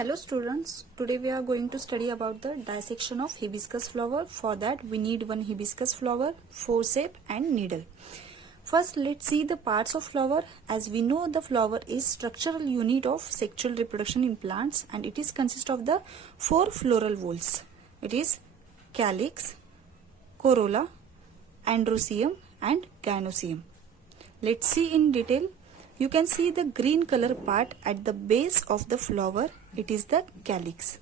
Hello students, today we are going to study about the dissection of hibiscus flower. For that we need one hibiscus flower, forceps and needle. First let's see the parts of flower. As we know, the flower is structural unit of sexual reproduction in plants and it is consist of the four floral whorls. It is calyx, corolla, androecium and gynoecium. Let's see in detail. You can see the green color part at the base of the flower. It is the calyx,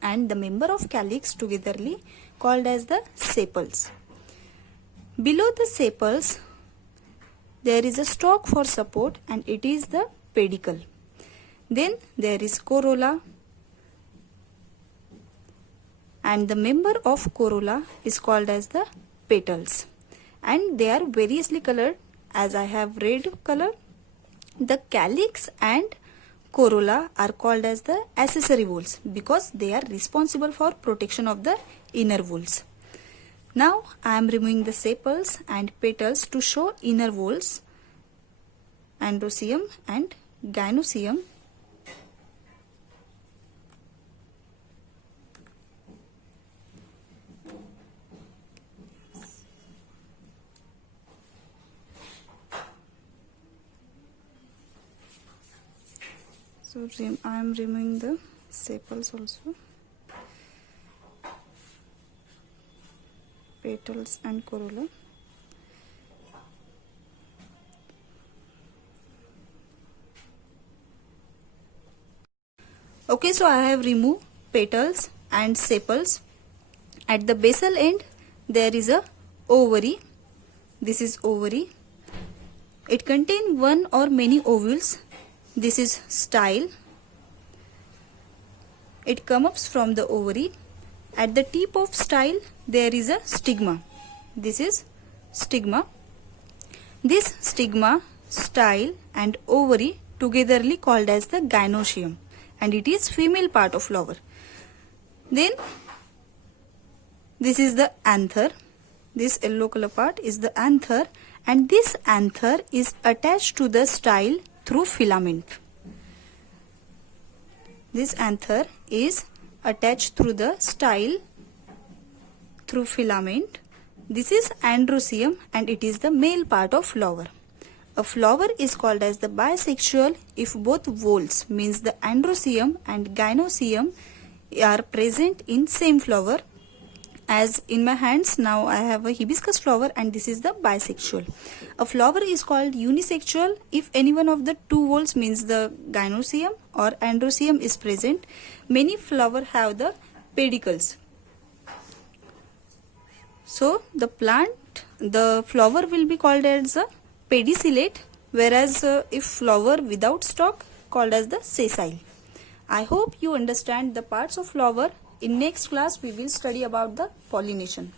and the member of calyx togetherly called as the sepals. Below the sepals there is a stalk for support and it is the pedicle. Then there is corolla, and the member of corolla is called as the petals, and they are variously colored. As I have red color, the calyx and corolla are called as the accessory whorls because they are responsible for protection of the inner whorls. Now I am removing the sepals and petals to show inner whorls, androecium and gynoecium. So I am removing the sepals also, petals and corolla. Okay, so I have removed petals and sepals. At the basal end there is a ovary. This is ovary. It contains one or many ovules. This is style. It comes from the ovary. At the tip of style there is a stigma. This is stigma. This stigma, style and ovary togetherly called as the gynoecium, and it is female part of flower. Then this is the anther. This yellow color part is the anther, and this anther is attached to the style through filament. This anther is attached through the style through filament. This is androecium and it is the male part of flower. A flower is called as the bisexual if both whorls, means the androecium and gynoecium, are present in same flower. As in my hands now I have a hibiscus flower and this is the bisexual. A flower is called unisexual if any one of the two whorls, means the gynoecium or androecium, is present. Many flowers have the pedicles. So the flower will be called as a pedicellate, whereas if flower without stalk called as the sessile. I hope you understand the parts of flower. In next class we will study about the pollination.